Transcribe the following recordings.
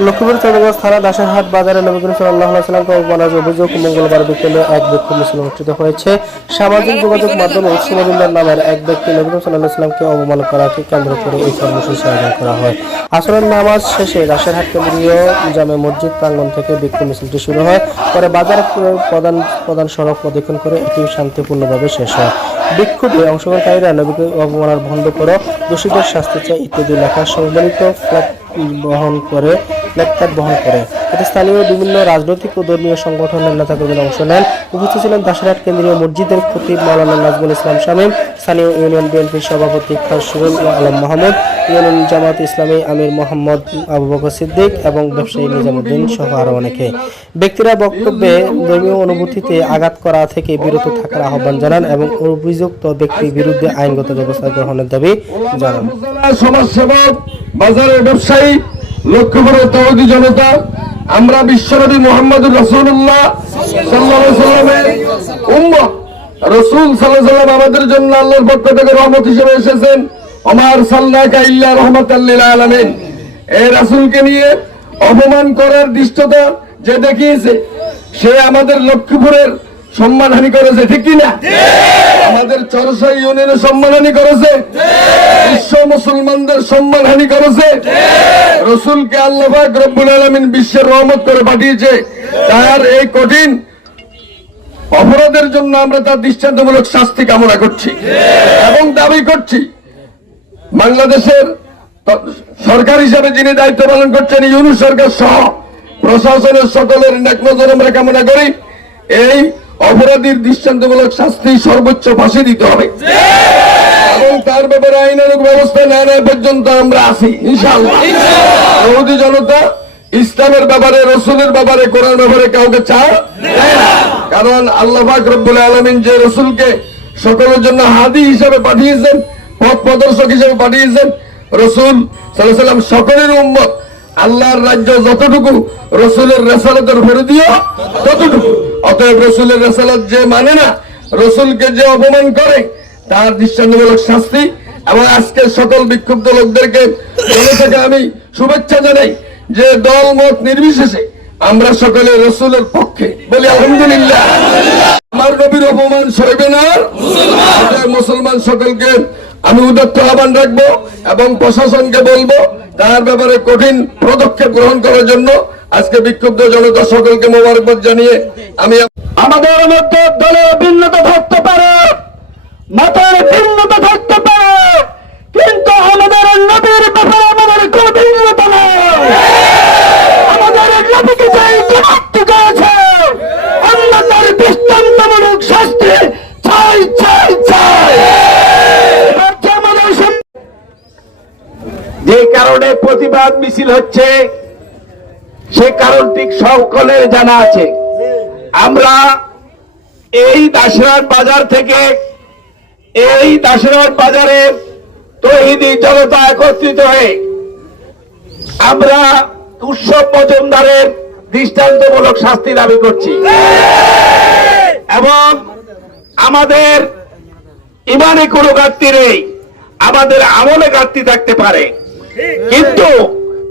লক্ষ্মীপুর চন্দ্রগঞ্জ থানা দাসেরহাট বাজারে নবী করিম সাল্লাহ সাল্লামকে অবমাননার অভিযোগ মঙ্গলবার বিকেলে এক বিক্ষোভ মিছিল অনুষ্ঠিত হয়েছে। সামাজিক যোগাযোগ মাধ্যমে উৎসমবিন্দর নামের এক ব্যক্তি নবী করিম সাল্লাহ সাল্লামকে অবমান করাকে কেন্দ্র করে এই কর্মসূচি আয়োজন করা হয়। আসরের নামাজ শেষে দাসেরহাট কেন্দ্রীয় জামে মসজিদ প্রাঙ্গণ থেকে বিক্ষোভ মিছিলটি শুরু হয়। পরে বাজার প্রধান প্রধান সড়ক প্রদক্ষিণ করে এটি শান্তিপূর্ণভাবে শেষ হয়। বিক্ষোভে অংশগ্রহণকারীরা নবীকে অবমাননার বন্ধ করো দোষীদের শাস্তি চাই ইত্যাদি লেখা ফ্ল্যাগ বহন করে প্ল্যাকার্ড বহন করে। এতে স্থানীয় বিভিন্ন রাজনৈতিক ও ধর্মীয় সংগঠনের নেতাকর্মীরা অংশ নেন। উপস্থিত ছিলেন দাসেরহাট কেন্দ্রীয় মসজিদের খতিব মাওলানা নাজমুল ইসলাম শামীম, স্থানীয় ইউনিয়ন বিএনপির সভাপতি খাসরুল আলম মাহমুদ, ইউনিয়ন জামাত ইসলামী আমির মোহাম্মদ আবু বকর সিদ্দিক এবং ব্যবসায়ী নিজামুদ্দিন সহ আরও অনেকে। ব্যক্তিরা বক্তব্যে ধর্মীয় অনুভূতিতে আঘাত করা থেকে বিরত থাকার আহ্বান জানান এবং অভিযুক্ত ব্যক্তির বিরুদ্ধে আইনগত ব্যবস্থা গ্রহণের দাবি জানান। সমাজসেবক, বাজারের ব্যবসায়ী লক্ষ্মীপুরের তহদি জনতা আমরা বিশ্বনবী মোহাম্মদুর রসুল্লাহ সাল্লাহ সাল্লামের উম্মত। রসুল সাল্লাম আমাদের জন্য আল্লাহর পক্ষ থেকে রহমত হিসেবে এসেছেন। আমার সাল্লাহ রহমত আলমিন। এই রাসুলকে নিয়ে অপমান করার দৃষ্টতা যে দেখিয়েছে, সে আমাদের লক্ষ্মীপুরের সম্মানহানি করেছে, ঠিক কিনা? আমাদের চরসা ইউনিয়নের সম্মানহানি করেছে। বিশ্ব মুসলমানদের সম্মানহানি করেছে। রসুলকে আল্লাহ রব্বুল আলমিন বিশ্বের রহমত করে পাঠিয়েছে। তার এই কঠিন অপরাধের জন্য আমরা তার দৃষ্টান্তমূলক শাস্তি কামনা করছি এবং দাবি করছি। বাংলাদেশের সরকার হিসাবে যিনি দায়িত্ব পালন করছেন ইউনুস সরকার সহ প্রশাসনের সকলের নেক নজর আমরা কামনা করি। এই অপরাধীর দৃষ্টান্তমূলক শাস্তি সর্বোচ্চ ফাঁসি দিতে হবে। এবং তার ব্যাপারে আইনানুক ব্যবস্থা না নেয় পর্যন্ত আমরা আছি, ইনশাআল্লাহ। সৌদি জনতা, ইসলামের ব্যাপারে, রসুলের ব্যাপারে কোরআন ব্যাপারে কাউকে চায় কারণ আল্লাহ রব্বুল আলমিন যে রসুলকে সকলের জন্য হাদি হিসাবে পাঠিয়েছেন, পথ প্রদর্শক হিসেবে পাঠিয়েছেন, রসুল সাল্লাম সকলের উম্মত, আল্লাহর রাজ্য যতটুকু, রসুলের রেসালতের ভরে দিও ততটুকু। অতএব রসুলের রেসালত যে মানে না, রসুলকে যে অপমান করে, তার দৃষ্টান্তমূলক শাস্তি এবং আজকের সকল বিক্ষুব্ধ লোকদেরকে থেকে আমি শুভেচ্ছা জানাই যে দল মত নির্বিশেষে আমরা সকলে রসুলের পক্ষে বলি আলহামদুলিল্লাহ। আমার নবীর অপমান সইবে না। মুসলমান সকলকে আমি উদত্ত আহ্বান রাখব এবং প্রশাসনকে বলব, তার ব্যাপারে কঠিন পদক্ষেপ গ্রহণ করার জন্য আজকে বিক্ষুব্ধ জনতা সকলকে মোবারকবাদ জানিয়ে আমি আমাদের মধ্যে দলের ভিন্নতা থাকতে পারে, মাতার ভিন্নতা থাকতে পারে, কিন্তু আমাদের নবীর ব্যাপারে আমাদের কোন ভিন্নতা নেই। যে কারণে প্রতিবাদ মিছিল হচ্ছে, সে কারণটি সকলের জানা আছে। আমরা এই দাসরাট বাজার থেকে এই দাসরাট বাজারে তহিদি জনতা একত্রিত হয়ে আমরা উৎসব মজুমদারের দৃষ্টান্তমূলক শাস্তি দাবি করছি। এবং আমাদের ইমানে কোনো ঘাটতি নেই, আমাদের আমলে ঘাটতি থাকতে পারে। কিন্তু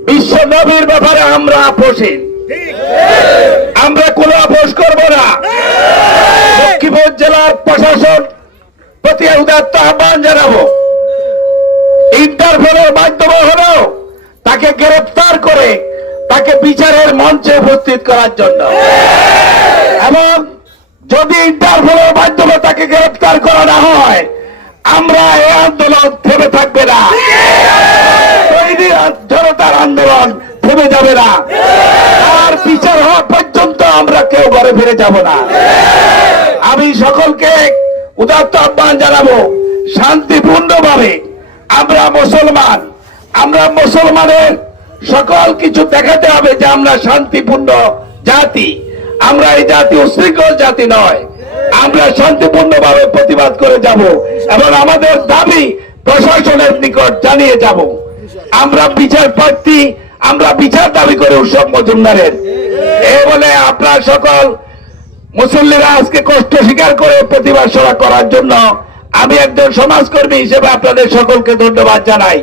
বিশ্ব নবীর ব্যাপারে আমরা আপোষহীন। আমরা কোনো আপোষ করব না। লক্ষ্মীপুর জেলার প্রশাসন প্রতি উদাত্ত আহ্বান জানাব। ইন্টারপোলের মাধ্যমে হলেও তাকে গ্রেফতার করে তাকে বিচারের মঞ্চে উপস্থিত করার জন্য। এবং যদি ইন্টারপোলের মাধ্যমে তাকে গ্রেফতার করা না হয়, আমরা এই আন্দোলন থেমে থাকবে না। তৈরি জনতার আন্দোলন থেমে যাবে না। কেউ ঘরে ফিরে যাব না। আমি সকলকে উদাত্ত আহ্বান জানাব, শান্তিপূর্ণভাবে আমরা মুসলমান, আমরা মুসলমানের সকল কিছু দেখাতে হবে যে আমরা শান্তিপূর্ণ জাতি, আমরা এই জাতি উশৃঙ্খল জাতি নয়, আমরা শান্তিপূর্ণভাবে প্রতিবাদ করে যাব এবং আমাদের দাবি প্রশাসনের নিকট জানিয়ে যাব। আমরা বিচার প্রার্থী আমরা বিচার দাবি করে উৎসব মজুমদারের এ বলে আপনার সকল মুসল্লিরা আজকে কষ্ট স্বীকার করে প্রতিবাদ সভা করার জন্য আমি একজন সমাজকর্মী হিসেবে আপনাদের সকলকে ধন্যবাদ জানাই।